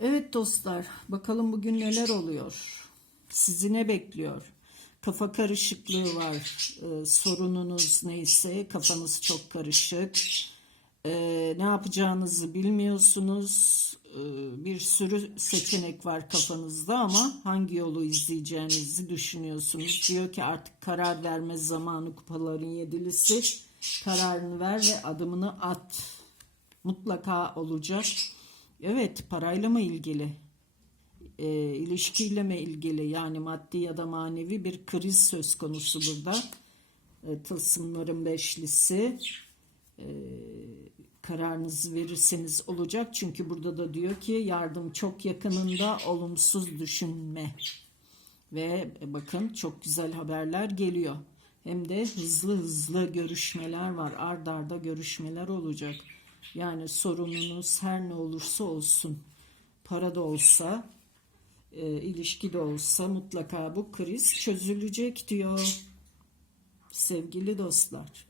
Evet dostlar, bakalım bugün neler oluyor? Sizi ne bekliyor? Kafa karışıklığı var. Ee, sorununuz neyse kafanız çok karışık. Ee, ne yapacağınızı bilmiyorsunuz. Ee, bir sürü seçenek var kafanızda ama hangi yolu izleyeceğinizi düşünüyorsunuz. Diyor ki artık karar verme zamanı kupaların yedilisi. Kararını ver ve adımını at. Mutlaka olacak. Evet, parayla mı ilgili? E, ilişkiyle mi ilgili? Yani maddi ya da manevi bir kriz söz konusu burada. E, tılsımların beşlisi. E, kararınızı verirseniz olacak. Çünkü burada da diyor ki yardım çok yakınında olumsuz düşünme. Ve bakın çok güzel haberler geliyor. Hem de hızlı hızlı görüşmeler var. Ard arda görüşmeler olacak. Yani sorununuz her ne olursa olsun. Para da olsa, e, ilişki de olsa mutlaka bu kriz çözülecek diyor. Sevgili dostlar.